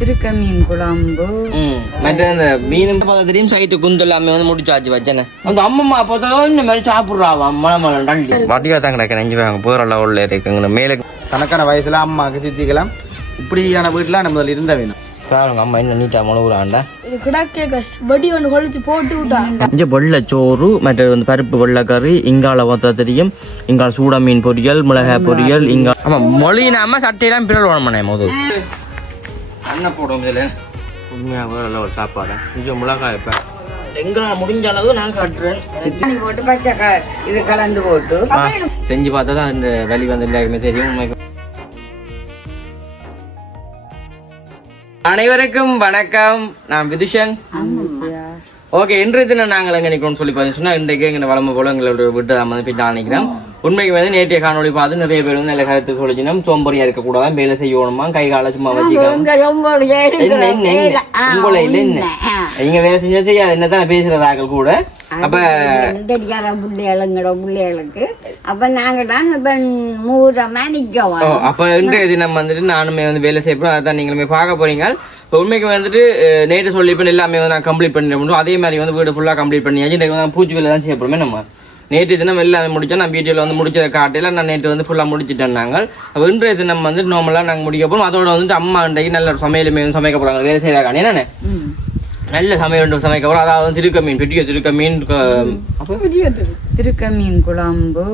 திருக்க மீன் குழம்பு மற்ற அந்த மீன் பதத்திலையும் சைட்டு குந்து எல்லாமே வந்து முடிச்சாச்சு வச்சேன்னு அந்த அம்மம்மா பார்த்ததோ இந்த மாதிரி சாப்பிட்றாவா மழை டள்ளி வட்டியா தான் கிடக்க நெஞ்சு வாங்க போகிற உள்ள இருக்குங்க மேலே தனக்கான வயசுல அம்மாவுக்கு சித்திக்கலாம் இப்படியான வீட்டுல நம்ம இருந்த வேணும் பாருங்க அம்மா என்ன நீட்டா முழுகுறாண்டா வடி ஒன்று கொளுத்து போட்டு விட்டாங்க. இங்கே வெள்ளைச்சோறு மற்ற வந்து பருப்பு வெள்ளைக்கறி இங்கால பார்த்தா தெரியும் இங்கால சூடா மீன் பொரியல் மிளகாய் பொரியல் இங்கா ஆமாம் மொழினாம சட்டையெல்லாம் பிறல் வேணுமாண்ணே முதல் அண்ணன் போடுவோம் இதில் உண்மையாக நல்ல ஒரு சாப்பாடு கொஞ்சம் மிளகாய் இப்போ எங்களால் முடிஞ்ச அளவு நான் காட்டுறேன் போட்டு பச்சை இது கலந்து போட்டு செஞ்சு பார்த்தா தான் அந்த வலி வந்து எல்லாருக்குமே தெரியும். அனைவருக்கும் வணக்கம், நான் விதுஷன். ஓகே, இன்றைய தினம் நாங்கள் எங்கே நிற்கிறோம்னு சொல்லி பார்த்தீங்கன்னா இன்றைக்கு எங்கள் வளமை போல எங்களோட விட்டு தான் வந்து போய் நினைக்கிறோம். உண்மைக்கு வந்து நேற்றைய காணொலி பார்த்து நிறைய பேர் வந்து நல்ல கருத்து சொல்லிச்சினோம். சோம்பரியா இருக்கக்கூடாது, வேலை செய்யணுமா, கை கால சும்மா வச்சுக்கலாம். உங்களை இல்லை என்ன நீங்க வேலை செஞ்சா செய்யாது என்னதான் பேசுறதாக்கள் கூட. அப்ப தெரியாத பிள்ளைகளுக்கு அப்ப நாங்க தான் மூரமா நிற்கோம். அப்ப இன்றைய தினம் வந்துட்டு நானுமே வந்து வேலை செய்யப்போம். அதான் நீங்களுமே பார்க்க போறீங்க. உண்மைக்கு வந்துட்டு நேற்று சொல்லி இப்போ எல்லாமே வந்து நான் கம்ப்ளீட் பண்ணிட்டு அதே மாதிரி வந்து வீடு ஃபுல்லாக கம்ப்ளீட் பண்ணியாச்சு. இன்றைக்கு பூச்சி வேலை தான் செய்ய போகிறோமே நம்ம. நேற்று தினம் எல்லாமே முடித்தோம். நான் வீடியோவில் வந்து முடிச்சதை காட்டையில் நான் நேற்று வந்து ஃபுல்லாக முடிச்சுட்டேன். நாங்கள் அப்போ இன்றைய தினம் வந்து நார்மலாக நாங்கள் முடிக்க போகிறோம். அதோட வந்துட்டு அம்மா இன்றைக்கு நல்ல ஒரு சமையலுமே வந்து சமைக்க போகிறாங்க, வேலை செய்கிறாங்க. என்னென்ன நல்ல சமையல் சமைக்க போகிறோம். அதாவது திருக்க மீன், பெட்டிய திருக்க மீன், திருக்க மீன் குழம்பு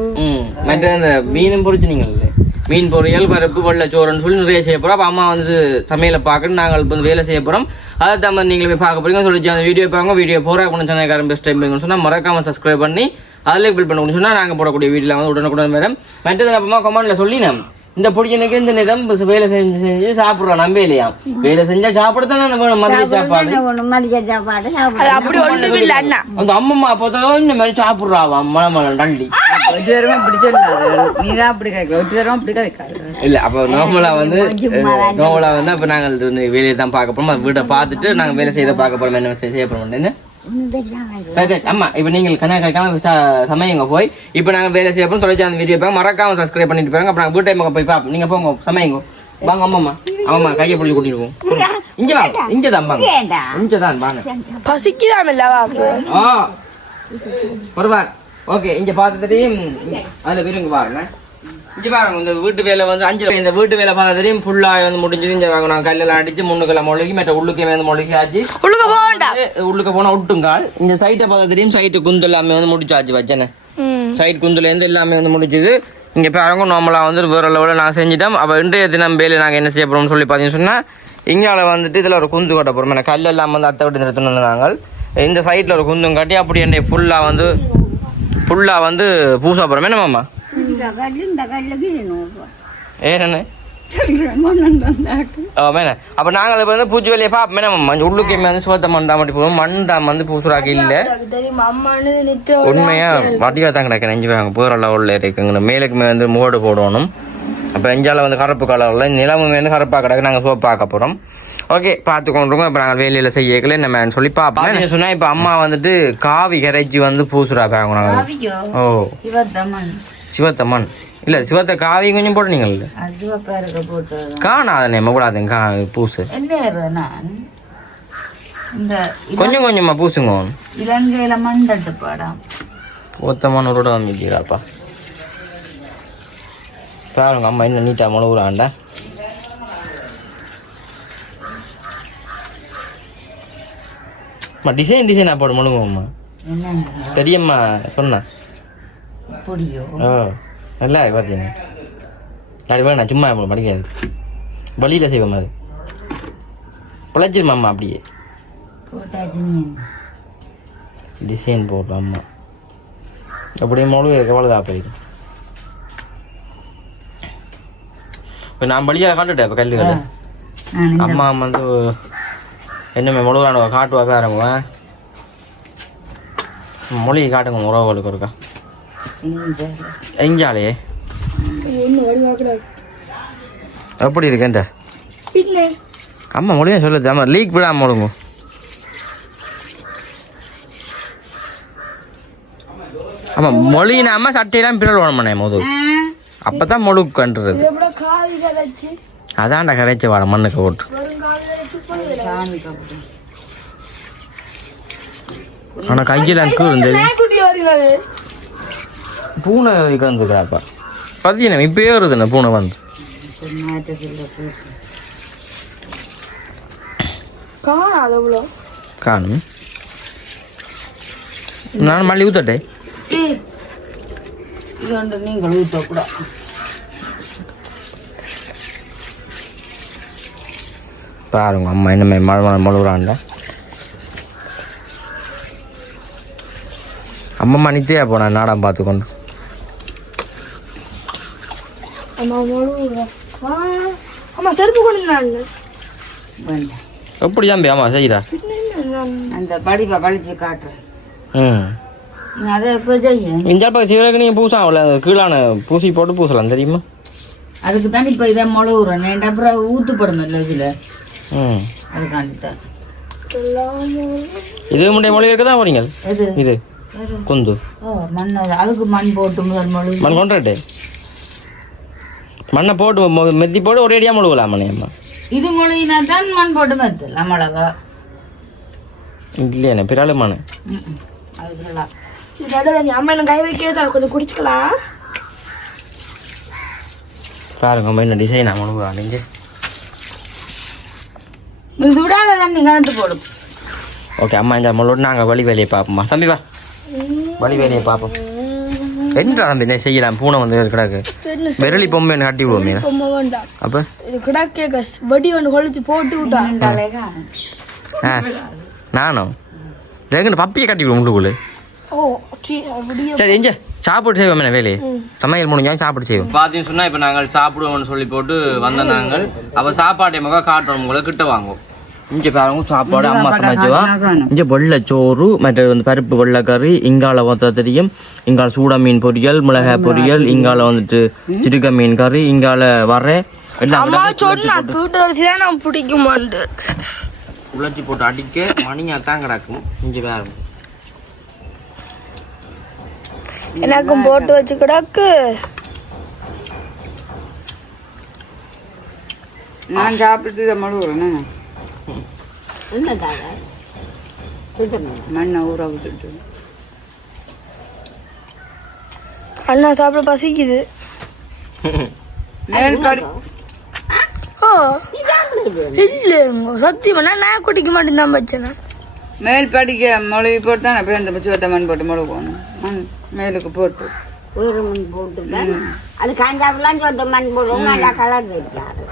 மற்ற அந்த மீனும் பொறிச்சினீங்கல்ல, மீன் பொரியல் பருப்பு வெள்ளைச்சோறுன்னு சொல்லி நிறைய செய்ய போகிறோம். அப்போ அம்மா வந்து சமையலை பார்க்கணும், நாங்கள் இப்போ வேலை செய்ய போகிறோம். அதை தான் வந்து நீங்களுமே பார்க்க போறீங்க சொல்லி அந்த வீடியோ பாருங்க. வீடியோ போகிற கொஞ்சம் சேனல்காரன் பெஸ்ட் டைம் சொன்னால் மறக்காமல் சப்ஸ்கிரைப் பண்ணி அதில் பில் பண்ண சொன்னால் நாங்கள் போடக்கூடிய வீடியோவில் வந்து உடனுக்குடன் மேடம். மற்றது அப்பமா கமெண்ட்ல சொல்லினேன் இந்த பொடியனுக்கு இந்த நேரம் வேலை செஞ்சு செஞ்சு சாப்பிட்றோம். நம்ப இல்லையா, வேலை செஞ்சா சாப்பிடத்தானே வேணும். மதிய சாப்பாடு அந்த அம்மம்மா பார்த்ததோ இந்த மாதிரி சாப்பிட்றாவா மழை டள்ளி அப்படி சொல்லாது. நீதான் அப்படி கேட்க ஒட்டுவரும் அப்படி கேட்காது இல்ல. அப்ப நார்மலா வந்து அப்ப நாங்கள் வேலையை தான் பார்க்க போறோம். வீட்டை பார்த்துட்டு நாங்க வேலை செய்ய பார்க்க போறோம். என்ன செய்ய போறோம் அம்மா. இப்ப நீங்கள் கணக்காம சமையங்க போய் இப்ப நாங்க வேலை செய்ய போறோம். தொலைச்சி அந்த வீடியோ பார்க்க மறக்காம சப்ஸ்கிரைப் பண்ணிட்டு போறாங்க. அப்ப நாங்க வீட்டை போய் பார்ப்போம். நீங்க போங்க சமையங்க வாங்க. அம்மா அம்மா கையை பிடிச்சி கூட்டிட்டு போவோம். இங்க வாங்க, இங்கதான் வாங்க, இங்கதான் வாங்க. பரவாயில்ல. ஓகே, இங்க பார்த்துட்டு அதுல விருங்க பாருங்க. இங்க பாருங்க, இந்த வீட்டு வேலை வந்து இந்த வீட்டு வேலை பார்த்ததையும் ஃபுல்லா வந்து முடிஞ்சது. இங்க வாங்க, நான் கல்லெல்லாம் அடிச்சு முன்னுக்கெல்லாம் மொழிகி மற்ற உள்ளுக்கே வந்து மொழிகி ஆச்சு. உள்ளுக்க போனா விட்டுங்கால். இந்த சைட்டை பார்த்ததையும் சைட்டு குந்து எல்லாமே வந்து முடிச்சாச்சு வச்சேன்னு. சைட் குந்துல இருந்து எல்லாமே வந்து முடிச்சது. இங்க பாருங்க, நார்மலா வந்து வேற லெவலில் நான் செஞ்சிட்டோம். அப்ப இன்றைய தினம் வேலை நாங்க என்ன செய்ய போறோம்னு சொல்லி பார்த்தீங்கன்னு சொன்னா இங்கால வந்துட்டு இதுல ஒரு குந்து கட்ட போறோம். கல் எல்லாம் வந்து அத்தை விட்டு நிறுத்தணும். நாங்கள் இந்த சைட்ல ஒரு குந்தும் கட்டி அப்படி என்ன ஃபுல்லா வந்து பூசா போறோம். என்னமாம்மா ஏன்னு அப்ப நாங்கள் இப்ப வந்து பூச்சி வேலையை பார்ப்போம். உள்ளுக்கே வந்து சுவத்த மண் தான் மட்டும் போகும். மண் தான் வந்து பூசுறாக்கு இல்ல. உண்மையா வட்டியா தான் கிடக்கு நெஞ்சு வாங்க போகிற உள்ள இருக்குங்க. மேலுக்குமே வந்து மோடு போடணும். அப்ப எஞ்சால வந்து கருப்பு கலர்ல நிலமுமே வந்து கருப்பா கிடக்கு. நாங்க சோப்பு பார்க்க போறோம். ஓகே, பார்த்து கொண்டுருக்கோம். இப்போ நாங்கள் வேலையில் செய்யக்கல என்ன சொல்லி பார்ப்போம். சொன்னா இப்போ அம்மா வந்துட்டு காவி கரைச்சி வந்து பூசுறா பாங்க. ஓ சிவத்தம்மன் இல்ல, சிவத்த காவி கொஞ்சம் போட்டீங்கல்ல, காணாத நேம கூடாதுங்க பூசு. கொஞ்சம் கொஞ்சமா பூசுங்க. இலங்கையில மண்டட்டு பாடம் போத்தமான ஒரு வந்துடாப்பா. பாருங்க அம்மா என்ன நீட்டா முழுகுறாண்டா. டிசைனா போட முழுங்குவோம்மா. பெரியம்மா சொன்னா ஓ நல்லா பார்த்தீங்க. நான் சும்மா படிக்காது வழியில் செய்வோம். அது பிழைச்சிருமாம்மா. அப்படியே டிசைன் போடுறோம் அம்மா. அப்படியே மொழி எவ்வளோதா போயிடும். இப்போ நான் வழியாக காட்டுட்டேன். இப்போ கல்லுகள் அம்மா வந்து என்னமே முழுகிறான காட்டுவா பேரங்குவேன். மொழியை காட்டுங்க உறவுகளுக்கு இருக்கா எஞ்சாலே எப்படி இருக்குன்ற அம்மா மொழியா சொல்லுது. அம்மா லீக் விடாம முழுங்க. ஆமா மொழினாம சட்டையெல்லாம் பிறல் வேணுமாண்ணே முதல். அப்பதான் முழுக்குன்றது. அதான்டா கரைச்சி வாட மண்ணுக்கு போட்டு சாமி கப்படும் ஆனா கையில் இருந்தது பூனை கிடந்துக்கிறாப்பா பார்த்தீங்கன்னா இப்பயே வருதுண்ணே பூனை வந்து காணும் நான் மல்லி ஊத்தட்டே இது ஒன்று நீங்கள் ஊற்றக்கூடாது. பாருங்க அம்மா என்ன மழுவுறான்ல அம்மம்மா நிச்சயா போனா நாடம் பார்த்துக்கொண்டு எப்படி தம்பி ஆமா செய்யறா அந்த படிப்பை பழிச்சு காட்டுறேன். அதை எப்போ செய்ய இந்த பக்கம் சிவருக்கு நீங்கள் பூசா அவ்வளோ கீழான பூசி போட்டு பூசலாம் தெரியுமா? அதுக்கு தான் இப்போ இதை முழுவுறேன். என் அப்புறம் ஊற்றுப்படும் இல்லை இதில். அதுக்காண்டித்தான் இது முன்னே மொழி இருக்க தான் வரீங்க. இது கொந்து மண் அதுக்கு மண் போட்டு முதல் மொழி மண் கொண்டாட்டு மண்ணை போட்டு மெத்தி போட்டு ஒரே அடியாக முழுகலாம் மண்ணையம்மா. இது மொழினா தான் மண் போட்டு மெத்தல் அம்மளவா இல்லையாண்ணே பிறாலுமான அதுக்கெல்லாம் அம்மா என்ன கை வைக்கிறதா கொஞ்சம் குடிச்சுக்கலாம். பாருங்க அம்மா என்ன டிசைன் முழுகா நீங்க விடாத தண்ணி கலந்து போடும். ஓகே அம்மா இந்த மொழோடு நாங்கள் வழி வேலையை பார்ப்போம்மா. தம்பி வா வழி வேலையை பார்ப்போம். என்ன தம்பி என்ன செய்யலாம்? பூனை வந்து கிடக்கு விரலி பொம்மை கட்டி போமே அப்போ கிடக்கே வடி ஒன்று கொளுத்து போட்டு விட்டாங்க. நானும் ரெண்டு பப்பியை கட்டி விடும் உள்ளுக்குள்ளே. சரி எங்க சாப்பிட்டு செய்வோம் வேலையை சமையல் முடிஞ்சா சாப்பிட்டு செய்வோம். பார்த்தீங்கன்னு சொன்னால் இப்போ நாங்கள் சாப்பிடுவோம்னு சொல்லி போட்டு வந்த நாங்கள் அப்போ சாப்பாட்டை மக காட்டுறோம் உங்களை கிட்ட வாங்குவோம். இங்கே பாருங்க சாப்பாடு அம்மா சமைச்சுவா. இங்கே வெள்ளைச்சோறு மற்றது வந்து பருப்பு வெள்ளைக்கறி இங்கால பார்த்தா தெரியும். இங்கால சூட மீன் பொரியல் மிளகாய் பொரியல் இங்கால வந்துட்டு சிறுக மீன் கறி இங்கால வர எல்லாம் உழைச்சி போட்டு அடிக்க மணியா தான் கிடக்கும். இங்கே பாருங்க எனக்கும் போட்டு வச்சு கிடக்கு. நான் சாப்பிட்டு முழுவுறேன். மண்ணை ஊற விட்டுட்டு அண்ணா சாப்பிட பசிக்குது. இல்லைங்க சத்தியமா நான் குடிக்க மாட்டேன் தான் வச்சேன். மேல் படிக்க மொழி போட்டு தான் போய் அந்த சுவத்த மண் போட்டு மொழி போகணும். மண் மேலுக்கு போட்டு ஒரு மண் போட்டு அது காஞ்சாப்பெல்லாம் சொந்த மண் போடுவோம். நல்லா கலர் வைக்காது.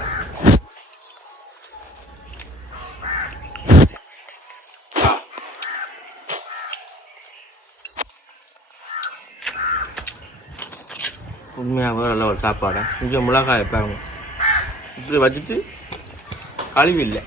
உண்மையாக நல்ல ஒரு சாப்பாடு. இங்கே மிளகாய் வைப்பாங்க இப்படி வச்சுட்டு கழிவு இல்லை.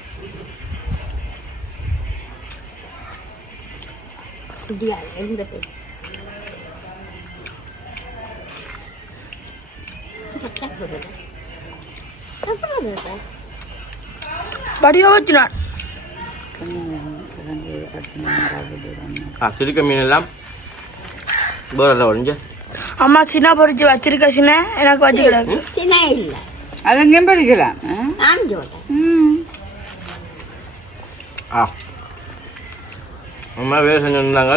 சிறுக்க மீன் எல்லாம் வேற ஒழிஞ்ச அம்மா சின்ன பொறிச்சு வச்சிருக்க சின்ன எனக்கு வச்சுக்கிடாது. சின்ன இல்ல அது எங்கேயும் பறிக்கலாம். அம்மா வேலை செஞ்சுருந்தாங்க.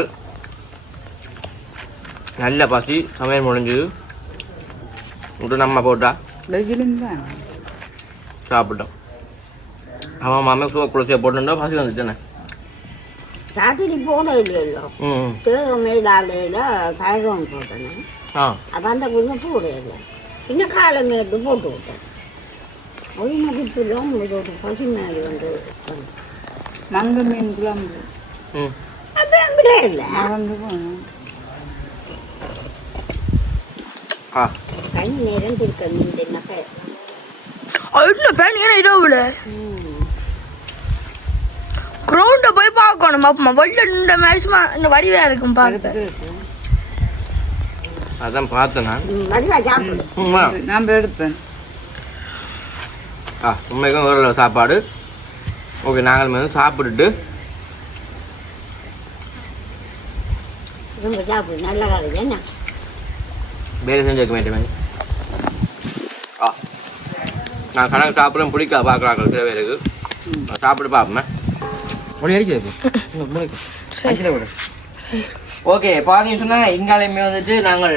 நல்ல பசி சமையல் முடிஞ்சுது. விட்டு நம்ம போட்டா சாப்பிட்டோம். அவன் மாமே குளிச்சியை போட்டுட்டா பசி வந்துட்டேனே. ராத்திரி போட இல்லையோ மேலாலையில கயிறும் போட்டேன். அப்போ அந்த கொஞ்சம் போட இல்லை. இன்னும் காலை மேட்டு போட்டு விட்டேன். ஒரு மதிப்புலாம் ஒரு பசி மேலே வந்து மங்க மீன் குழம்பு அப்போ எங்கிட்டே இல்லை. கண் நேரம் திருக்க மீன் என்ன பேர் இரவுல கிரௌண்ட போய் பார்க்கணும். அப்பமா வெள்ள இந்த மேட்ச்மா இந்த வடிவா இருக்கும் பார்க்க. அதான் பார்த்தேன் நான் எடுப்பேன். உண்மைக்கும் ஒரு சாப்பாடு. ஓகே நாங்கள் வந்து சாப்பிட்டுட்டு நல்லா என்ன வேலை செஞ்சுக்க வேண்டிய நான் கணக்கு சாப்பிட்றேன் பிடிக்கா பார்க்குறாங்க சில பேருக்கு. சாப்பிட்டு பார்ப்போமே மொழி அடிக்கிறது ஓகே பார்த்தீங்கன்னு சொன்னால் இங்காலையுமே வந்துட்டு நாங்கள்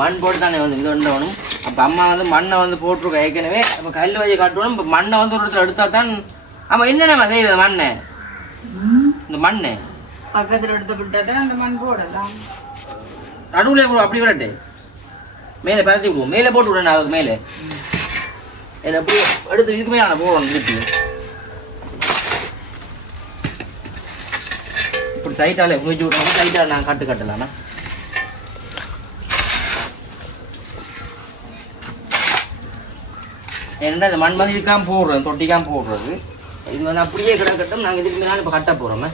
மண் போட்டு தானே வந்து இது பண்ணணும். அப்போ அம்மா வந்து மண்ணை வந்து போட்டிருக்கோம் ஏற்கனவே. அப்போ கல் வச்சு காட்டணும். இப்போ மண்ணை வந்து ஒரு இடத்துல எடுத்தால் தான் ஆமாம் என்னென்ன செய்யுது மண்ணை இந்த மண்ணை பக்கத்தில் எடுத்து விட்டா அந்த மண் போடலாம். நடுவில் அப்படி விடட்டு மேலே பரத்தி விடுவோம். மேலே போட்டு விடணும். அதுக்கு மேலே என்ன அப்படி எடுத்து இதுக்கு மேலே நான் போடணும் திருப்பி இப்படி சைட்டால முடிச்சு விட்றோம். சைட்டால நாங்கள் கட்டலாமா ஏன்னா இந்த மண் வந்து இதுக்காம போடுறோம் தொட்டிக்காம போடுறது. இது வந்து அப்படியே கிடக்கட்டும். நாங்கள் இதுக்கு மேலே இப்போ கட்ட போகிறோமே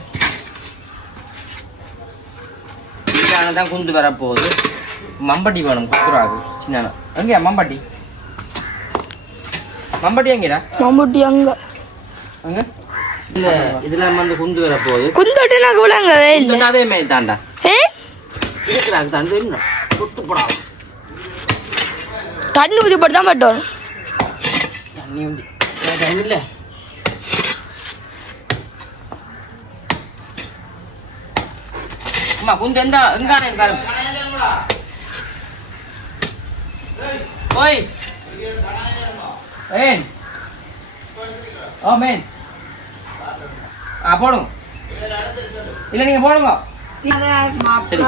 இதுக்கான தான் குந்து வரப்போகுது. மம்பட்டி வேணும் குத்துறாது சின்ன எங்கேயா மம்பட்டி மம்பட்டி எங்கடா மம்பட்டி அங்க அங்க இல்ல இதெல்லாம் வந்து குந்து வரப்போகுது. குந்தோட்டு நாங்கள் விளங்கவே இல்லை. அதே மாதிரி தாண்டா இருக்கிறாங்க தண்டு இன்னும் குத்து போடாது தண்ணி ஊற்றி போட்டு தான் பட்டோம். தண்ணி வந்து தண்ணி இல்லை அம்மா குந்து எந்த எங்கானே பாருங்க ஓய் ஏன் ஓ மேன் போடுங்க இல்லை நீங்கள் போடுங்க சரி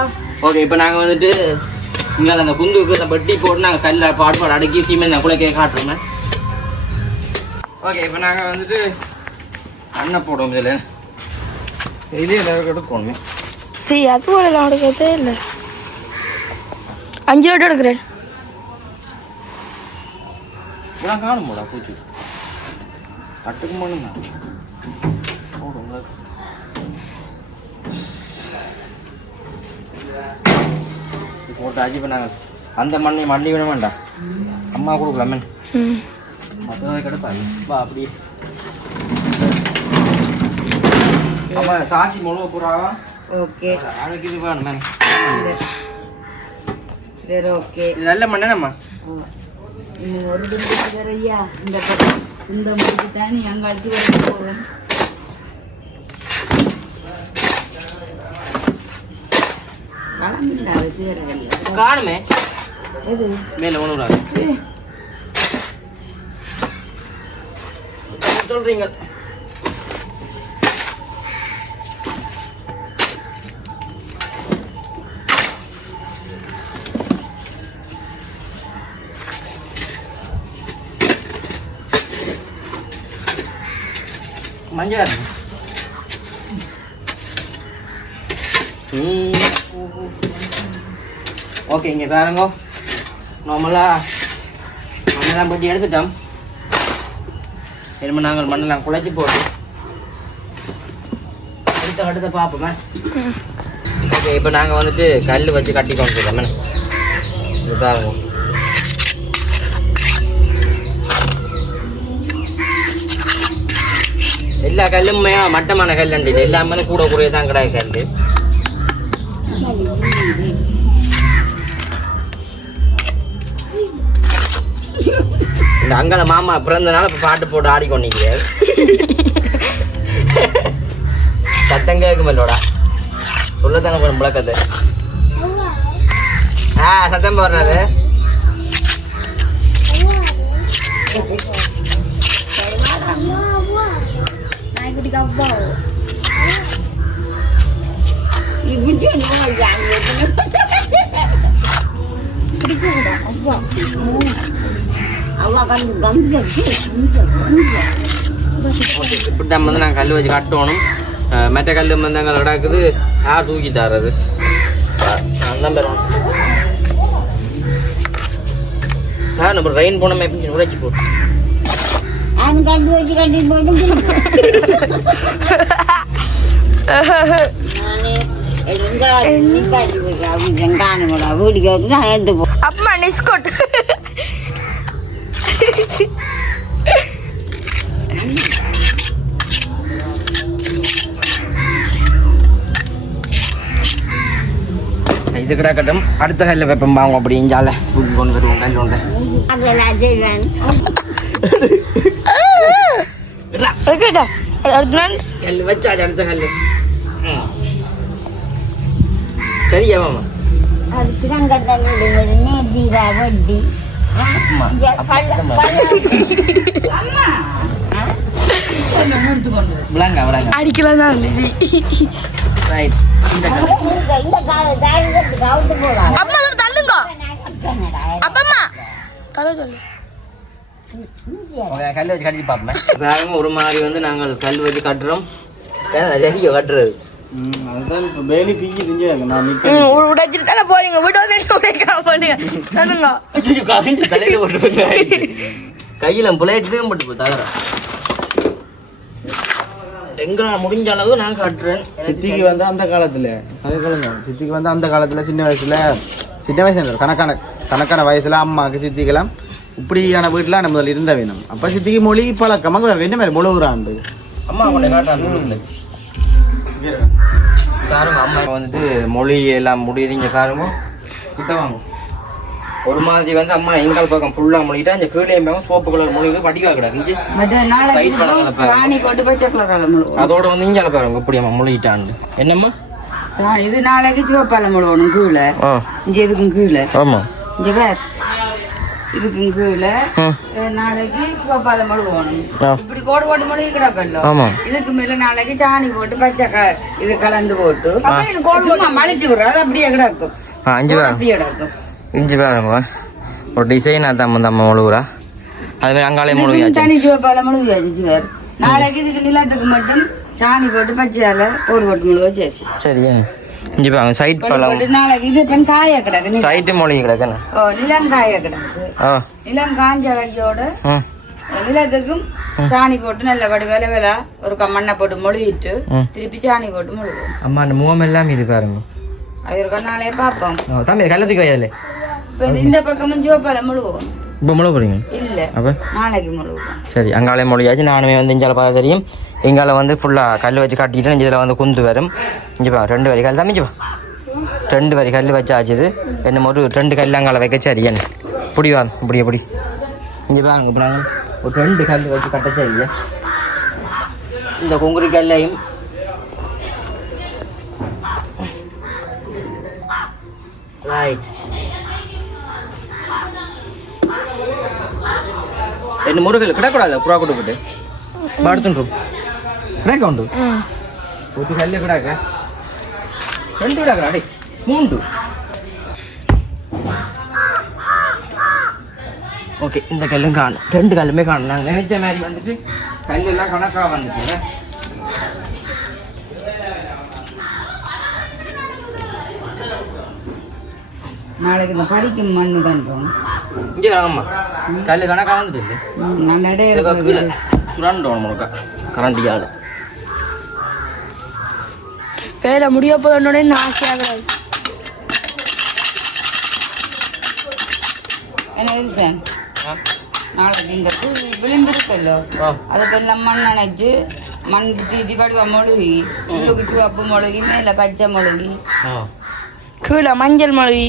ஓகே. இப்போ நாங்கள் வந்துட்டு இங்கே அந்த குந்துக்கு அந்த பட்டி போட்டு நாங்கள் கல்லில் பாடு அடக்கி சீமெண்ட் நான் குலைக்க காட்டுறோமே. ஓகே இப்போ நாங்கள் வந்துட்டு அண்ணன் போடுவோம் இதில் இதே எல்லாருக்கும் எடுக்கணுமே. சரி அது போடலாம் எடுக்கிறதே இல்லை. 5 ரோட்டு எடுக்கிறேன். இதெல்லாம் காணும் போடா பூச்சி கட்டுக்கு மண்ணுங்க போட்டாச்சு. இப்போ நாங்கள் அந்த மண்ணை மல்லி வேணும் வேண்டாம் அம்மா கொடுக்கலாமே மற்ற கிடப்பாங்க வா அப்படியே அம்மா சாட்சி முழுவ பூராவா ஓகே அதுக்கு இது வேணுமே சரி ஓகே இது நல்ல மண்ணேனம்மா இன்னும் ஒரு டிகிரி வேறையா இந்த முடிக்கு தான் நீ அங்கே அடிச்சு வர போதும். வளமில்லாத சீரகல்ல காணுமே எது மேலே ஒன்றுறாங்க சொல்றீங்க. மஞ்சள் ஓகே இங்கே பாருங்க நார்மலாக மண்ணெல்லாம் பட்டி எடுத்துட்டோம். இனிமேல் நாங்கள் மண்ணெல்லாம் குழைச்சி போட்டு அடுத்த பார்ப்போமே. ஓகே இப்போ நாங்கள் வந்துட்டு கல் வச்சு கட்டி கொண்டு இருக்கோமே. இது பாருங்க எல்லா கல்லுமே மட்டமான கல் உண்டு. எல்லாமே கூட குறைய தான் கிடையாது கல். இந்த அங்கால மாமா பிறந்தனால இப்போ பாட்டு போட்டு ஆடிக்கொண்டிருக்கிறார். சத்தம் கேட்குமல்லோடா சொல்லத்தானே போன முழக்கத்தை சத்தம் போடுறது இப்படிதான் வந்து நாங்கள் கல் வச்சு கட்டணும். மற்ற கல் வந்து அங்கே நடக்குது யார் தூக்கி தர்றது அந்த பேரும் ரெயின் போன மேப்பிங் உடைச்சி போட்டு அப்பா நிஸ்கோட் இது கிடக்கட்டும். அடுத்த கல்ல வெப்பம் வாங்க அப்படி இஞ்சால தூக்கி கொண்டு வருவோம் கல் உண்டு. கேட்டா அடுத்த நாள் கல் வச்சாச்சு அடுத்த கல் சரியா மாமா அது கிடங்கட்டல் நேர்தீரா வட்டி விளங்க விளங்க அடிக்கலாம் தான் ரைட் இந்த கல் அம்மா தள்ளுங்க அப்பம்மா தலை சொல்லு கல் வச்சு கட்டி பார்ப்போம் ஒரு மாதிரி வந்து நாங்கள் கல் வச்சு கட்டுறோம் சரியா கட்டுறது அதுதான் இப்போ வேலி பிஞ்சு திஞ்சு நான் உடைச்சிட்டு தானே போறீங்க வீட்டு உடைக்காம போறீங்க சொல்லுங்க தலையில போட்டு கையில புள்ளைட்டு போட்டு போ தகர எங்களால் முடிஞ்ச அளவு நான் கட்டுறேன் சித்திக்கு வந்து அந்த காலத்துல சித்திக்கு வந்து அந்த காலத்துல சின்ன வயசுல கணக்கான வயசுல அம்மாக்கு சித்திக்கெல்லாம் இப்படியான வீட்டுல நம்ம முதல்ல இருந்த வேணும் அப்ப சித்திக்கு மொழி பழக்கமாக என்ன மாதிரி முழுகுறாண்டு அம்மா கொஞ்சம் காட்டாங்க பாருங்க அம்மா வந்துட்டு மொழி எல்லாம் முடியுதுங்க பாருங்க கிட்ட வாங்க ஒரு மாதிரி வந்து அம்மா எங்கால் பக்கம் ஃபுல்லா மொழிட்டா இந்த கீழே சோப்பு கலர் மொழி படிக்க கிடக்குச்சு அதோட வந்து இங்கால பாருங்க இப்படி அம்மா மொழிட்டாண்டு என்னம்மா இது நாளைக்கு சிவப்பாலம் முழுவணும் கீழே இங்க இதுக்கும் கீழே ஆமா இங்க வேற இதுக்கும் கீழே நாளைக்கு சிவப்பாலம் முழுவணும் இப்படி கோடு போட்டு மொழி கிடக்கല്ലോ இதுக்கு மேல நாளைக்கு சாணி போட்டு பச்சை இது கலந்து போட்டு சும்மா மலிச்சு விடுறோம் அது அப்படியே கிடக்கும் அப்படியே கிடக்கும் இஞ்சி பாருங்க ஒரு டிசைன் அதான் முழுகுறா அது மாதிரி அங்காலே முழுகியாச்சு தனி சிவப்பாலம் முழுவியாச்சு வேறு நாளைக்கு இதுக்கு நிலத்துக்கு மட்டும் சாணி போட்டு பச்சையால கோடு போட்டு முழுவாச்சு சரியா இஞ்சி பாருங்க சைட் பழம் நாளைக்கு இது பெண் காய கிடக்கு சைட்டு மொழி கிடக்குன்னு நிலம் காய கிடக்கு நிலம் காஞ்ச கையோட நிலத்துக்கும் சாணி போட்டு நல்ல வடி வேலை ஒரு மண்ணை போட்டு மொழிட்டு திருப்பி சாணி போட்டு முழுவோம் அம்மா அந்த முகம் எல்லாம் இது பாருங்க அது ஒரு நாளையே பார்ப்போம் தம்பி கல்லத்துக்கு வயதில்லை இந்த பக்கமும் சிவப்பாலம் முழுவோம் இப்போ முழு போறீங்க இல்ல அப்போ நாளைக்கு முழுவோம் சரி அங்காலே மொழியாச்சு நானுமே வந்து இஞ்சால பார்த்து தெரியும் எங்கால வந்து ஃபுல்லாக கல் வச்சு கட்டிட்டு இதில் வந்து குந்து வரும் இங்கே பா 2 வரி கல் தம்பிச்சுப்பா 2 வரி கல் வச்சு ஆச்சுது என்ன ஒரு 2 கல் அங்கால வைக்க சரியா இப்படி வா இப்படி இங்கே பாருங்க இப்போ நாங்கள் ஒரு 2 கல் வச்சு கட்ட சரியா இந்த குங்குரி கல்லையும் ரைட் என்ன முருகல் கிடக்கூடாது புறா கொடுக்கிட்டு பாடுத்துட்டு கிடக்க உண்டு ஒரு கல்ல கிடாக்க 2 கிடாக்கா அடே 3 ஓகே இந்த கல்லும் காணும் 2 கல்லுமே காணும் நாங்கள் நினைச்ச மாதிரி வந்துட்டு கல்லெல்லாம் கணக்காக வந்துட்டு நாளைக்கு இந்த படிக்கும் மண்ணு தான் போகணும் இங்கே ஆமாம் கல் கணக்காக வந்துட்டு நான் இடையில சுரண்டோம் முழுக்க கரண்டி ஆள் வேலை முடிய போதோடனே நான் ஆசையாகிறாது என்ன சார் நாளைக்கு இந்த விளிம்பு இருக்குல்லோ அதுக்கெல்லாம் மண் நினைச்சு மண் தீட்டி கடுவா மொழுகி உள்ளுக்கு சிவப்பு மொழுகி மேலே பச்சை மொழுகி கீழே மஞ்சள் மொழி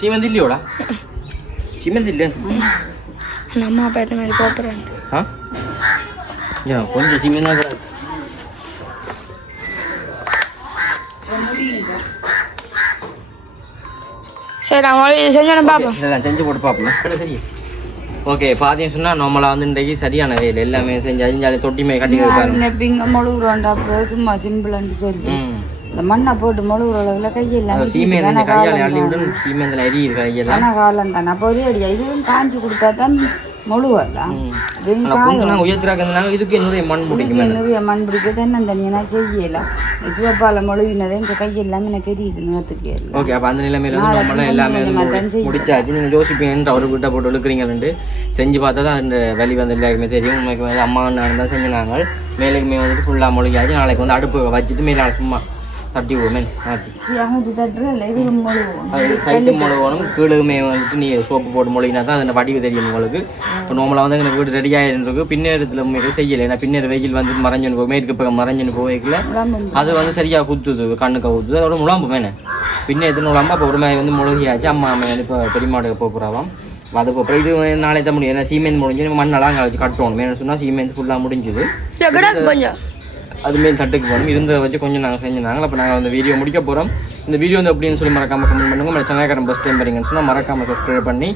சீமெந்தி இல்லையோடா சீமெந்தி இல்லை நம்ம பேட்ட மாதிரி போப்புறேன் கொஞ்சம் சீமெந்தி சரி நான் செஞ்சு பார்ப்போம் செஞ்சு போட்டு பார்ப்போம் சரி ஓகே பாதியம் சொன்னால் நம்மளா வந்து இன்றைக்கு சரியான வேலை எல்லாமே செஞ்சு அழிஞ்சாலும் தொட்டிமே கட்டி பிங்க முழுகுறோண்டா அப்புறம் சும்மா சிம்பிள்னு சொல்லி இந்த மண்ணை போட்டு முழுகுற அளவுல கையெல்லாம் காலம் தானே அப்போ ஒரே அடியா இதுவும் காஞ்சி கொடுத்தா தான் முழுவலாம் இதுக்கு நிறைய மண் பிடிக்க தென்னந்தனியா செய்யலாம் சிவப்பால மொழிகினதை இந்த கையெல்லாம் எனக்கு தெரியுது நிலத்துக்கு ஓகே அப்போ அந்த நிலைமையில வந்து நம்மளாம் எல்லாமே முடிச்சாச்சு நீங்கள் யோசிப்பீங்கன்ட்டு அவர் வீட்டை போட்டு இழுக்கிறீங்கன்ட்டு செஞ்சு பார்த்தா தான் அந்த வலி வந்து எல்லாருக்குமே தெரியும் உண்மைக்கு வந்து அம்மா நான் தான் செஞ்சினாங்க மேலுக்குமே வந்துட்டு ஃபுல்லாக மொழிகாச்சு நாளைக்கு வந்து அடுப்பு வச்சுட்டு மேலே சும்மா தட்டி விடுவேன் மாற்றி அது சைட்டு மொழுகணும் கீழுமே வந்துட்டு நீ சோப்பு போட்டு மொழிகினா தான் அதில் வடிவு தெரியும் உங்களுக்கு இப்போ நார்மலாக வந்து எனக்கு வீடு ரெடி ஆகிருக்கு பின்னேரத்தில் உண்மைக்கு செய்யலை ஏன்னா பின்னேறு வெயில் வந்து மறைஞ்சுன்னு போய் மேற்கு பக்கம் மறைஞ்சுன்னு போய்க்கல அது வந்து சரியாக குத்துது கண்ணுக்கு ஊற்றுது அதோட முழாம்பு மேனே பின்னேரத்தில் முழாம்பு அப்போ ஒரு மாதிரி வந்து முழுகியாச்சு அம்மா அம்மா இப்போ பெரியமாடுக்கு போகிறாவாம் அதுக்கு அப்புறம் இது நாளை தான் முடியும். ஏன்னா சீமெண்ட் முடிஞ்சு மண்ணெல்லாம் அங்கே வச்சு கட்டணும். ஏன்னு சொன்னால் சீமெண்ட் ஃபுல்லாக முடிஞ்சுது. கொஞ்சம் அதுமாரி தட்டுக்கு போகணும். இருந்ததை வச்சு கொஞ்சம் நாங்கள் செஞ்சுருந்தாங்க. அப்போ நாங்கள் அந்த வீடியோ முடிக்க போகிறோம். இந்த வீடியோ வந்து எப்படின்னு சொல்லி மறக்காமல் கமெண்ட் பண்ணுங்க. நம்ம சேனல்காரன் ஃபஸ்ட் டைம் வரீங்கன்னு சொன்னால் மறக்காமல் சப்ஸ்கிரைப் பண்ணி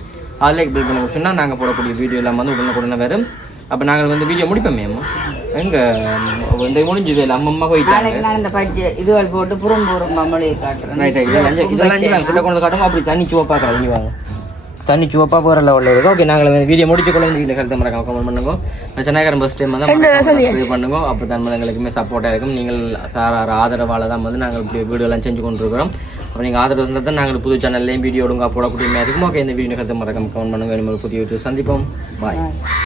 ஆன்லைக் பில் பண்ண சொன்னால் நாங்கள் போடக்கூடிய வீடியோ எல்லாம் வந்து உடனே வரும். அப்போ நாங்கள் வந்து வீடியோ முடிப்போமே அம்மா. எங்கே இந்த முடிஞ்சது இல்லை அம்மா போயிட்டாங்க. நான் இந்த பச்சை இதுகள் போட்டு புறம்பூரும் மொழியை காட்டுறேன். ரைட் இதெல்லாம் அஞ்சு வாங்க கிட்ட கொண்டு காட்டுங்க. அப்படி தண்ணி சிவப்பாக இங்கே வாங்க. தண்ணி சிவப்பாக போகிற லெவலில் இருக்கும். ஓகே நாங்கள் வீடியோ முடிச்சு கொள்ள வந்து கருத்தை மறக்காம கமெண்ட் பண்ணுங்க. சேனல்காரன் ஃபஸ்ட் டைம் வந்து சப்ஸ்கிரைப் பண்ணுங்க. அப்போ தான் எங்களுக்குமே சப்போர்ட்டாக இருக்கும். நீங்கள் தர ஆதரவால் தான் வந்து நாங்கள் இப்படி வீடியோலாம் செஞ்சு கொண்டு இருக்கிறோம். அப்போ நீங்கள் ஆதரவு இருந்தால் தான் நாங்கள் புது சேனல்லையும் வீடியோ ஒழுங்காக போடக்கூடிய மாதிரி இருக்கும். ஓகே இந்த வீடியோ கருத்தை மறக்காம கமெண்ட் பண்ணுங்க. புதிய வீடியோ சந்திப்போம். பாய்.